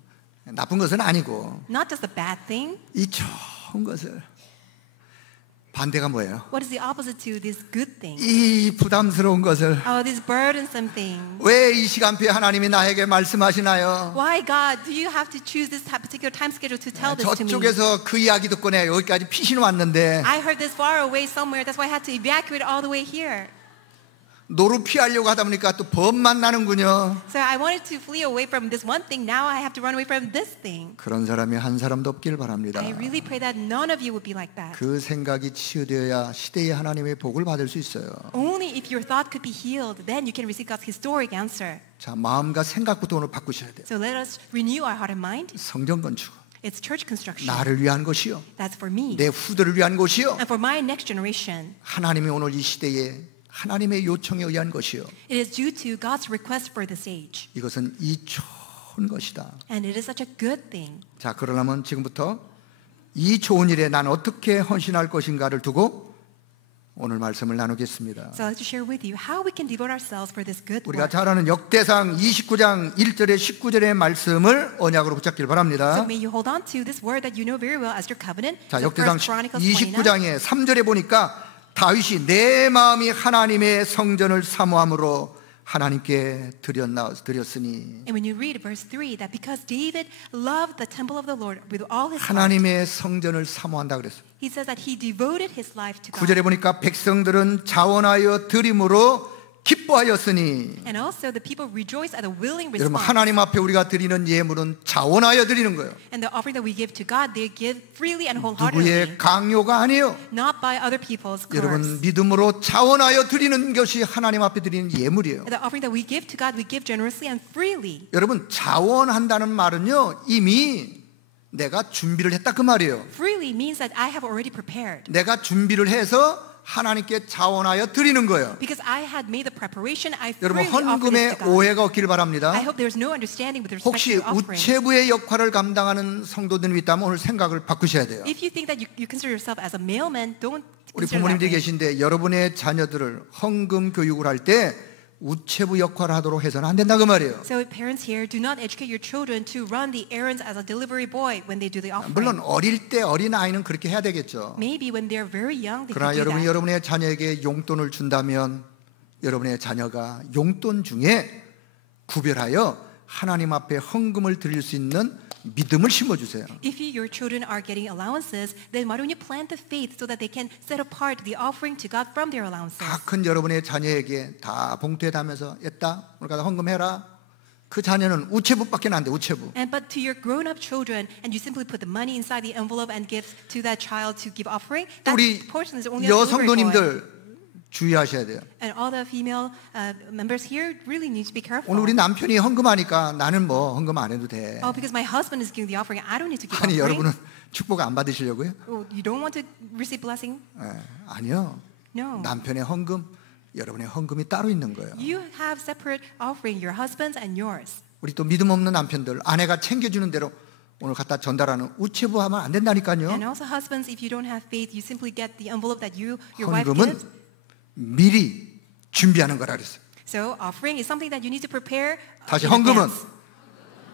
나쁜 것은 아니고 Not just a bad thing. 이 좋은 것을 반대가 뭐예요? What is the opposite to this good thing? 이 부담스러운 것을 Oh, this burdensome thing. 왜 이 시간표에 하나님이 나에게 말씀하시나요? Why, God, do you have to choose this particular time schedule to tell this to me? 저쪽에서 그 이야기 듣고 내가 여기까지 피신 왔는데 I heard this far away somewhere. That's why I had to evacuate all the way here. 노루 피하려고 하다 보니까 또 범만 나는군요. So I wanted to flee away from this one thing. Now I have to run away from this thing. 그런 사람이 한 사람도 없길 바랍니다. I really pray that none of you would be like that. 그 생각이 치유되어야 시대의 하나님의 복을 받을 수 있어요. Only only if your thought could be healed, then you can receive God's historic answer. 자, 마음과 생각부터 오늘 바꾸셔야 돼요. So let us renew our heart and mind. 성전 건축. It's church construction. 나를 위한 것이요. That's for me. 내 후대를 위한 것이요. And for my next generation. 하나님이 오늘 이 시대에 하나님의 요청에 의한 것이요. It is due to God's request for this age. 이것은 이 좋은 것이다. And it is such a good thing. 자, 그러려면 지금부터 이 좋은 일에 난 어떻게 헌신할 것인가를 두고 오늘 말씀을 나누겠습니다. So I'd like to share with you how we can devote ourselves for this good 우리가 work. 잘 아는 역대상 29장 1절에 19절의 말씀을 언약으로 붙잡길 So 바랍니다. may you hold on to this word that you know very well as your covenant. 자, So 역대상 1 Chronicles 29. 29장의 3절에 보니까 다윗이 내 마음이 하나님의 성전을 사모함으로 하나님께 드렸으니 And when you read verse 3, that because David loved the temple of the Lord with all his heart, 하나님의 성전을 사모한다 그랬어요. he says that he devoted his life to God. 9절에 보니까 백성들은 자원하여 드림으로 기뻐하였으니 And also the people rejoice at the willing 여러분 response. 하나님 앞에 우리가 드리는 예물은 자원하여 드리는 거예요. And the offering that we give to God, they give freely and 누구의 wholeheartedly, 강요가 아니에요. not by other people's 여러분 coerce. 믿음으로 자원하여 드리는 것이 하나님 앞에 드리는 예물이에요. And the offering that we give to God, we give generously and freely. 여러분 자원한다는 말은요 이미 내가 준비를 했다 그 말이에요. Freely means that I have already prepared. 내가 준비를 해서 하나님께 자원하여 드리는 거예요. Because I had made the preparation, I 여러분 freely offered it 헌금에 to God. 오해가 없기를 바랍니다. I hope there's no understanding with respect 혹시 to offering. 우체부의 역할을 감당하는 성도들이 있다면 오늘 생각을 바꾸셔야 돼요. If you think that you consider yourself as a mailman, don't 우리 consider that 부모님들이 way. 계신데 여러분의 자녀들을 헌금 교육을 할 때 우체부 역할을 하도록 해서는 안 된다 그 말이에요. So parents here, do not educate your children to run the errands as a delivery boy when they do the offering. 물론 어릴 때 어린 아이는 그렇게 해야 되겠죠. Maybe when they're very young, they 그러나 can do 여러분이 that. 여러분의 자녀에게 용돈을 준다면 여러분의 자녀가 용돈 중에 구별하여 하나님 앞에 헌금을 드릴 수 있는 믿음을 심어주세요. If your children are getting allowances, then why don't you plant the faith so that they can set apart the offering to God from their allowances? 다 큰 여러분의 자녀에게 다 봉투에 담아서 했다 오늘 가다 헌금해라. 그 자녀는 우체부밖에 안 돼. 우체부. And but to your grown-up children, and you simply put the money inside the envelope and give to that child to give offering, that 우리 portion is only a delivery boy. 여성도님들 주의하셔야 돼요. And all the female members here really need to be careful. 오늘 우리 남편이 헌금하니까 나는 뭐 헌금 안 해도 돼. Oh, because my husband is giving the offering, I don't need to give 아니 offering. 여러분은 축복 안 받으시려고요? Oh, you don't want to receive blessing? 아니요. No. 남편의 헌금, 여러분의 헌금이 따로 있는 거예요. You have separate offering, your husband's and yours. 우리 또 믿음 없는 남편들 아내가 챙겨주는 대로 오늘 갖다 전달하는 우체부 하면 안 된다니까요. And also husbands, if you don't have faith, you simply get the envelope that your wife 헌금은 gives. 미리 준비하는 거라 그랬어요. So offering is something that you need to prepare 다시 in 헌금은 advance.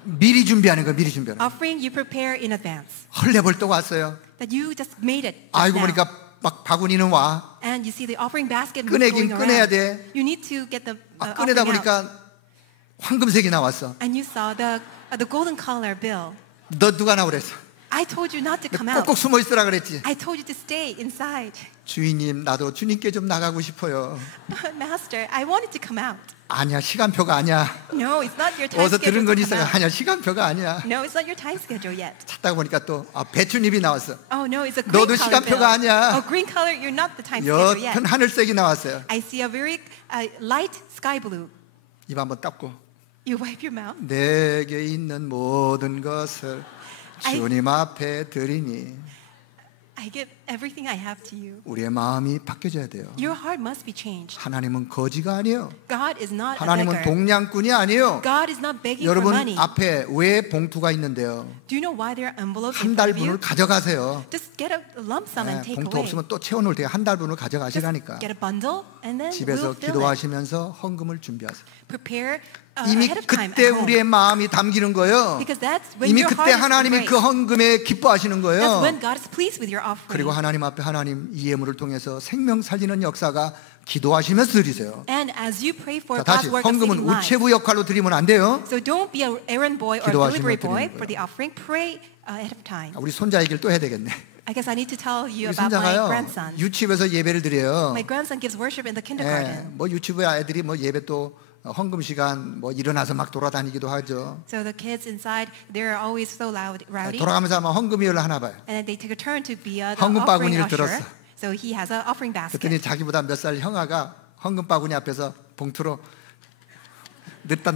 미리 준비하는 거, 미리 준비하는 거. Offering you prepare in advance. 헐레벌떡 왔어요. That you just made it. just 아이고 now. 보니까 막 바구니는 와. And you see the offering basket 꺼내긴 going 꺼내야 around. 돼. You need to get the 꺼내다 offering out. 보니까 황금색이 나왔어. And you saw the golden color bill. 너 누가 나오랬어 I told you not to come out. 꼭꼭 숨어 있으라 그랬지. I told you to stay inside. 주인님 나도 주님께 좀 나가고 싶어요. Master, I wanted to come out. 아니야 시간표가 아니야. No, it's not your time 어디서 들은 schedule 건 to 있어요. come out. 아니야 시간표가 아니야. No, it's not your time schedule yet. 찾다가 보니까 또 배추잎이 나왔어. Oh no, it's a green 너도 color 시간표가 bill. 아니야. Oh, green color, you're not the time schedule yet. 옅은 하늘색이 나왔어요. I see a very light sky blue. 입 한번 닦고 You wipe your mouth. 내게 있는 모든 것을 주님 앞에 드리니 I give everything I have to you. 우리의 마음이 바뀌어져야 돼요. Your heart must be changed. 하나님은 거지가 아니에요. God is not a 하나님은 beggar. 동냥꾼이 아니에요. God is not begging for 여러분 money. 앞에 왜 봉투가 있는데요? Do you know why there are envelopes 한 in front of you? 달분을 가져가세요. Just get a lump sum and take 봉투 away. 없으면 또 채워놓을 테니까 한 달분을 Just 가져가시라니까. get a bundle and then 집에서 we'll fill it. 기도하시면서 헌금을 준비하세요. Prepare 이미 ahead of time 그때 at home. 우리의 마음이 담기는 거예요. Because that's when 이미 your 그때 heart is 하나님이 embraced. 그 헌금에 기뻐하시는 That's 거예요. when God is pleased with your offering. 그리고 하나님 앞에 하나님 이 예물을 통해서 생명 살리는 역사가 기도하시면서 드리세요. And as you pray for 자, 다시 God's work of 헌금은 saving lives. 우체부 역할로 드리면 안 돼요. So don't be an errand boy or 기도하시며 delivery boy 드리는 for the offering. Pray ahead of time. 우리 손자 얘기를 또 해야 되겠네. I guess I need to tell you 우리 about my 손자가요 grandson. 유치부에서 예배를 드려요. My grandson gives worship in the 예, kindergarten. 뭐 유치부 애들이 뭐 예배 또 헌금 시간 뭐 일어나서 막 돌아다니기도 하죠. So the kids inside, they're always so loud, rowdy. 돌아가면서 아마 헌금이를 하나 봐요. And then they take a turn to be the 헌금 offering 바구니를 usher. 들었어. So he has an offering basket. 그랬더니 자기보다 몇 살 형아가 헌금 바구니 앞에서 봉투로 늦다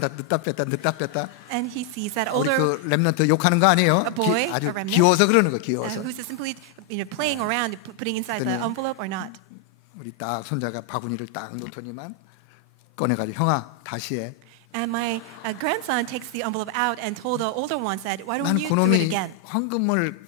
뺐다. And he sees that 우리 older 그 렘넌트 욕하는 거 아니에요? a boy, 아주 a remnant, 귀여워서 그러는 거, 귀여워서. who's simply playing around, putting inside the 그랬더니 envelope or not. 우리 딱 손자가 바구니를 딱 놓더니만 꺼내가지고 형아 다시 해. And my grandson takes the envelope out and told the older one, said, why don't 나는 you do it 그놈이 again? 헌금을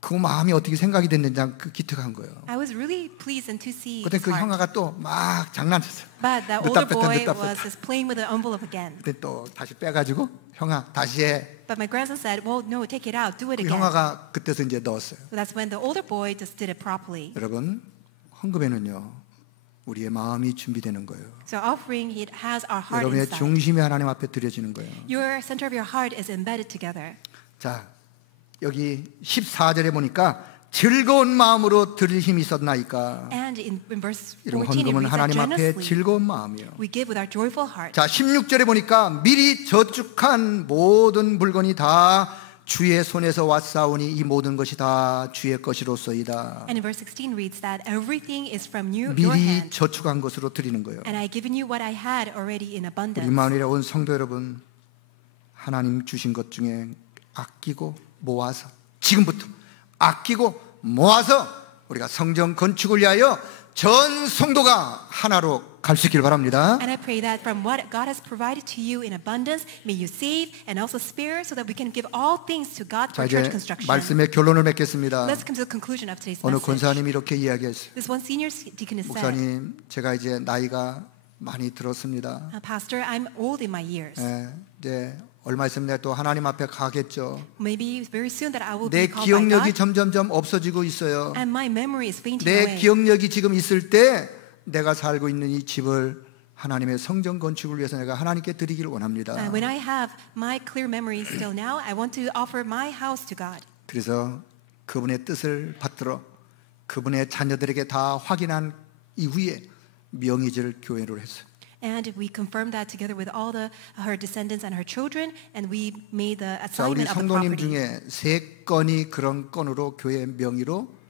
그 마음이 어떻게 생각이 됐는지 그 기특한 거예요. I was really pleased and to see 그때 his 그 heart. 형아가 또 막 장난쳤어요. But that 늦다 older 뺐다, boy 늦다 was 뺐다. just playing with the envelope again. 그때 또 다시 빼가지고 형아 다시 해. But my grandson said, well, no, take it out, do it 그 again. 형아가 그때서 이제 넣었어요. So that's when the older boy just did it properly. 여러분 헌금에는요 우리의 마음이 준비되는 거예요. So offering, it has our heart 여러분의 inside. 중심이 하나님 앞에 드려지는 거예요. Your center of your heart is embedded together. 자 여기 14절에 보니까 즐거운 마음으로 드릴 힘이 있었나이까. And in verse 14, 이런 it 헌금은 reads that 하나님 앞에 generously 즐거운 마음이에요. we give with our joyful heart. 자 16절에 보니까 미리 저축한 모든 물건이 다 주의 손에서 왔사오니 이 모든 것이 다 주의 것이로소이다. And in verse 16 reads that everything is from your 미리 hand, 저축한 것으로 드리는 거예요. and I given you what I had already in 우리 abundance. 마누라 온 성도 여러분, 하나님 주신 것 중에 아끼고 모아서 지금부터 아끼고 모아서 우리가 성전 건축을 위하여 전 성도가 하나로 갈 수 있기를 바랍니다. And I pray that from what God has provided to you in abundance, may you save and also spare so that we can give all things to God 자 for church 이제 construction. 말씀의 결론을 맺겠습니다. Let's come to the conclusion of today's 어느 message. 권사님이 이렇게 이야기했어요. This one senior deaconess said, 목사님, 제가 이제 나이가 많이 들었습니다. Pastor, I'm old in my years. 이제 얼마 있으면 내가 또 하나님 앞에 가겠죠. Maybe very soon that I will 내 be called by 기억력이 God, 점점점 없어지고 있어요. and my memory is fainting 내 away. 기억력이 지금 있을 때 내가 살고 있는 이 집을 하나님의 성전 건축을 위해서 내가 하나님께 드리기를 원합니다. When I have my clear memory still now, I want to offer my house to God. 그래서 그분의 뜻을 받들어 그분의 자녀들에게 다 확인한 이후에 명의절 교회를 했어요. And we confirmed that together with all her descendants and her children, and we made the 자, 우리 assignment of the 성도님 property. 중에 3건이 그런 건으로 교회 명의로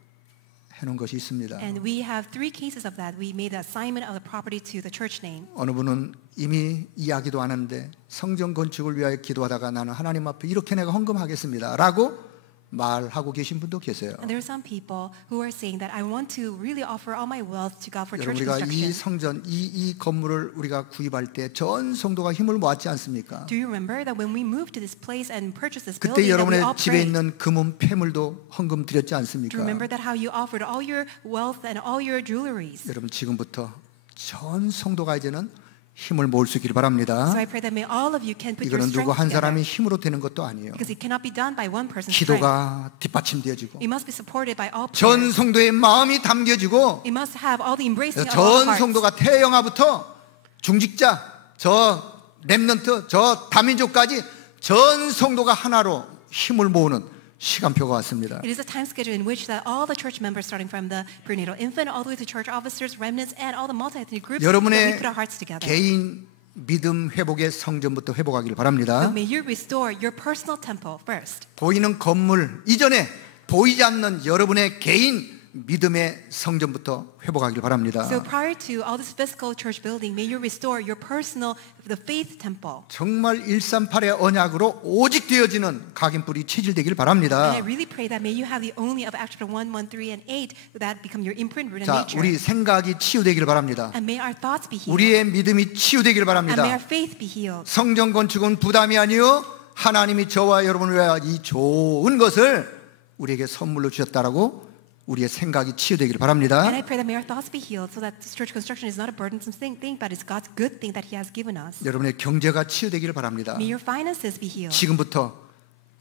해놓은 것이 있습니다. And we have 3 cases of that. We made the assignment of the property to the church name. 어느 분은 이미 이야기도 안 하는데 성전 건축을 위하여 기도하다가 나는 하나님 앞에 이렇게 내가 헌금하겠습니다 라고 말하고 계신 분도 계세요. And there are some people who are saying that I want to really offer all my wealth to God for 여러분 church 우리가 이 construction. 성전 이 건물을 우리가 구입할 때 전 성도가 힘을 모았지 않습니까? Do you remember that when we moved to this place and purchased this 그때 building, that we 여러분의 all 집에 prayed? 있는 금은 폐물도 헌금 드렸지 Do 않습니까? you remember that how you offered all your wealth and all your jewelries? 여러분 지금부터 전 성도가 이제는 힘을 모을 수 있기를 바랍니다. So I pray that may all of you can put your 이거는 누구 strength 한 together. 사람이 힘으로 되는 것도 아니에요. Because it cannot be done by one person's strength. 기도가 뒷받침되어지고 It must be supported by all 전 prayers. 성도의 마음이 담겨지고 It must have all the embracing of all 전 hearts. 성도가 태영아부터 중직자, 저 렘넌트, 저 다민족까지 전 성도가 하나로 힘을 모으는 시간표가 왔습니다. It is a time schedule in which that all the church members, starting from the prenatal infant all the way to church officers, remnants, and all the multi-ethnic groups, that we 여러분의 put our hearts together. 개인 믿음 회복의 성전부터 회복하기를 바랍니다. But may you restore your personal temple first. 보이는 건물 이전에 보이지 않는 여러분의 개인 믿음의 성전부터 회복하기를 바랍니다. So prior to all this physical church building, may you restore your personal, the faith temple. 정말 138의 언약으로 오직 되어지는 각인뿔이 체질되기를 바랍니다. And I really pray that may you have the only of Acts 1, 1, 3, and 8 that become your imprint written 자, nature. 우리 생각이 치유되기를 바랍니다. And may our thoughts be healed. 우리의 믿음이 치유되기를 And may 바랍니다. our faith be healed. 성전 건축은 부담이 아니요 하나님이 저와 여러분을 위하여 이 좋은 것을 우리에게 선물로 주셨다라고 우리의 생각이 치유되기를 바랍니다. And I pray that may our thoughts be healed so that this church construction is not a burdensome thing, but it's God's good thing that He has given us. 여러분의 경제가 치유되기를 바랍니다. May your finances be healed. 지금부터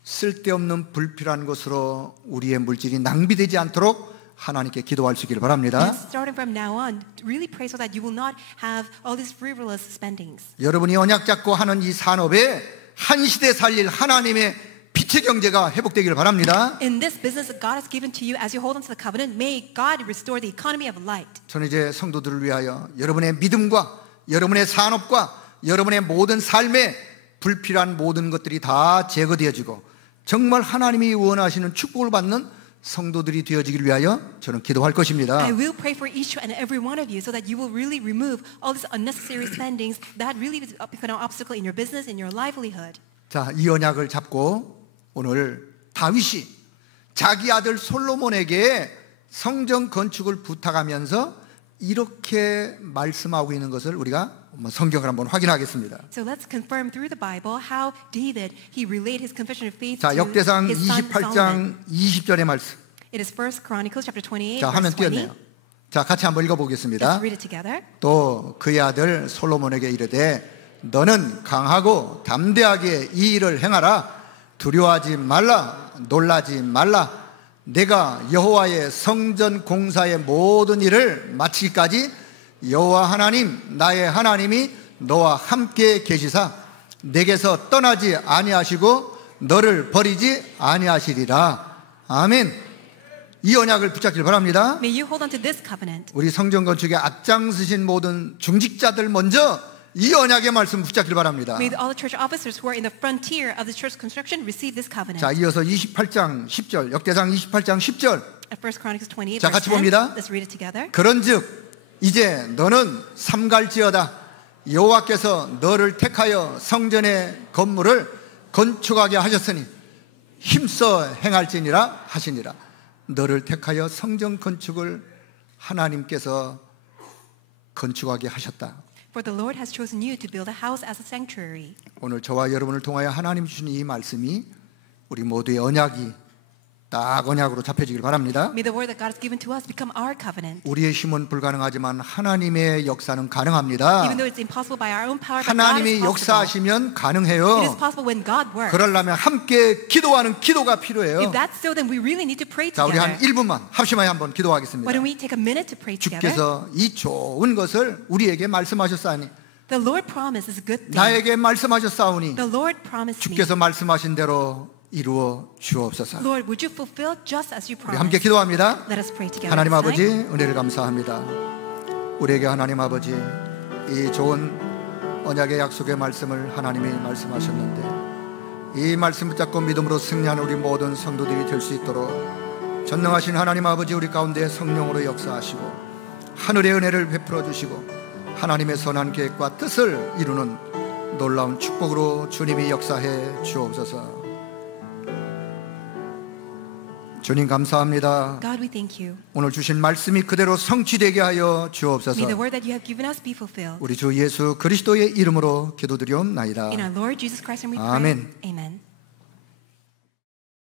쓸데없는 불필요한 것으로 우리의 물질이 낭비되지 않도록 하나님께 기도할 수 있기를 바랍니다. And starting from now on, really pray so that you will not have all these frivolous spendings. 여러분이 언약 잡고 하는 이 산업에 한 시대 살릴 하나님의 빛의 경제가 회복되기를 바랍니다. In this business that God has given to you as you hold on to the covenant, may God restore the economy of light. 저는 이제 성도들을 위하여 여러분의 믿음과 여러분의 산업과 여러분의 모든 삶에 불필요한 모든 것들이 다 제거되어지고 정말 하나님이 원하시는 축복을 받는 성도들이 되어지길 위하여 저는 기도할 것입니다. I will pray for each and every one of you so that you will really remove all these unnecessary spendings that really become an obstacle in your business, in your livelihood. 자, 이 언약을 잡고 오늘 다윗이 자기 아들 솔로몬에게 성전 건축을 부탁하면서 이렇게 말씀하고 있는 것을 우리가 성경을 한번 확인하겠습니다. So let's confirm through the Bible how David he relayed his confession of faith 자, to 역대상 his son Solomon. 28장 20절의 말씀. It is 1 Chronicles chapter 28 자, 화면 verse 20. 띄었네요. 자, 같이 한번 읽어보겠습니다. Let's read it together. 또 그의 아들 솔로몬에게 이르되 너는 강하고 담대하게 이 일을 행하라. 두려워하지 말라. 놀라지 말라. 내가 여호와의 성전 공사의 모든 일을 마치기까지 여호와 하나님 나의 하나님이 너와 함께 계시사 내게서 떠나지 아니하시고 너를 버리지 아니하시리라. 아멘. 이 언약을 붙잡길 바랍니다. May you hold on to this covenant. 우리 성전 건축에 앞장서신 모든 중직자들 먼저 이 언약의 말씀 붙잡길 바랍니다. May all the church officers who are in the frontier of the church construction receive this covenant. 자, 이어서 28장 10절, 역대상 28장 10절. At 1 Chronicles 28 자, verse 같이 10. 봅니다. Let's read it together. 그런즉 이제 너는 삼갈지어다. 여호와께서 너를 택하여 성전의 건물을 건축하게 하셨으니 힘써 행할지니라 하시니라. 너를 택하여 성전 건축을 하나님께서 건축하게 하셨다. For the Lord has chosen you to build a house as a sanctuary. 오늘 저와 여러분을 통하여 하나님 주신 이 말씀이 우리 모두의 언약이 딱 언약으로 잡혀지길 바랍니다. May the word that God has given to us become our covenant. 우리의 힘은 불가능하지만 하나님의 역사는 가능합니다. Even though it's impossible by our own power, but God is 하나님이 possible. 역사하시면 It is 가능해요. possible when God works. 그러려면 함께 기도하는 기도가 If 필요해요. that's so, then we really need to pray 자, 우리 한 together. 1분만 합심하여 한번 기도하겠습니다. Why don't we take a minute to pray together? 주께서 이 좋은 것을 우리에게 말씀하셨사니 The Lord promised is a good thing. 나에게 말씀하셨사오니 The Lord promised me. 주께서 말씀하신 대로 이루어 주옵소서. Lord, would you fulfill just as you 우리 함께 promised? 기도합니다. Let us pray together. 하나님 this 아버지 night. 은혜를 감사합니다. 우리에게 하나님 아버지 이 좋은 언약의 약속의 말씀을 하나님이 말씀하셨는데 이 말씀 붙잡고 믿음으로 승리하는 우리 모든 성도들이 될 수 있도록 전능하신 하나님 아버지 우리 가운데 성령으로 역사하시고 하늘의 은혜를 베풀어 주시고 하나님의 선한 계획과 뜻을 이루는 놀라운 축복으로 주님이 역사해 주옵소서. 주님 감사합니다. God, we thank you. 오늘 주신 말씀이 그대로 성취되게 하여 May the 주옵소서. word that you have given us be fulfilled. 우리 주 예수 그리스도의 이름으로 기도드리옵나이다. In our Lord Jesus Christ, and we pray. 아멘. Amen.